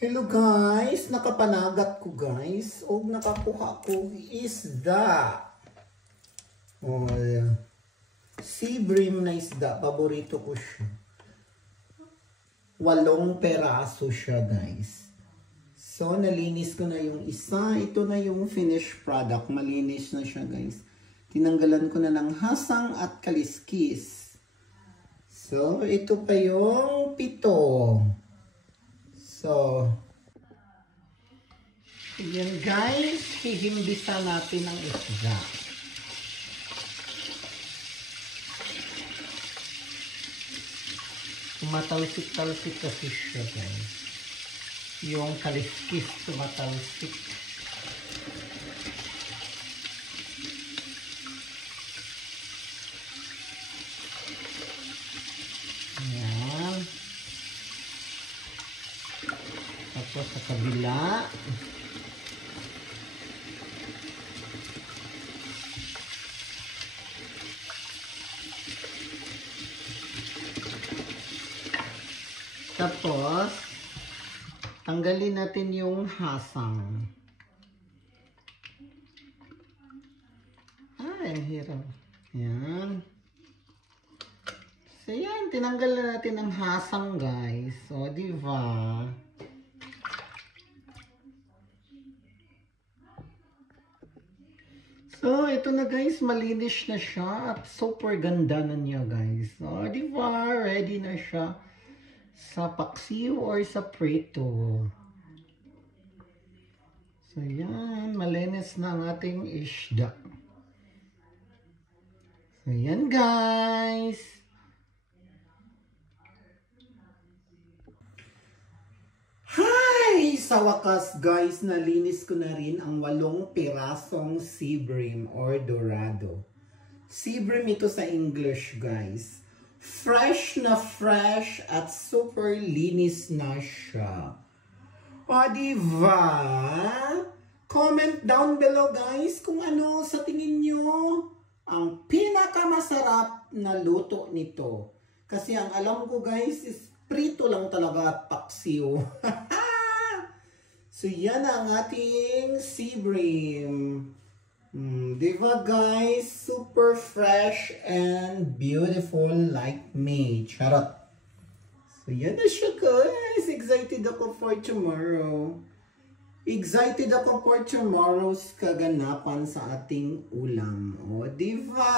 Hello guys, nakapanagat ko guys o nakakuha ko isda. Oh, sea bream na isda, paborito ko siya. 8 peraso siya guys. So nalinis ko na yung isa, ito na yung finished product, malinis na siya guys. Tinanggalan ko na ng hasang at kaliskis. So ito pa yung 7. So, yan guys, hihimbisa natin ang isda. Tumatalsik-talsik kasi siya guys. Yung kaliskis tumatalsik. Yan. Tapos sa kabila. Tapos, tanggalin natin yung hasang. Ang hirap. Yan. So, yan. Tinanggal na natin ang hasang, guys. So, diba? So, ito na guys, malinis na siya at super ganda na niya guys. So, diba? Ready na siya sa paksiw or sa prito. So, yan. Malinis na ang ating isda. So, yan guys. Sa wakas guys, nalinis ko na rin ang 8 pirasong sea bream or dorado. Sea bream ito sa English guys. Fresh na fresh at super linis na siya. O diba? Comment down below guys kung ano sa tingin nyo ang pinakamasarap na luto nito. Kasi ang alam ko guys is prito lang talaga at paksiw. So, yan ang ating sea bream. Diba guys? Super fresh and beautiful like me. Charot. So, yan na siya guys. Excited ako for tomorrow. Excited ako for tomorrow's kaganapan sa ating ulam. O, diba?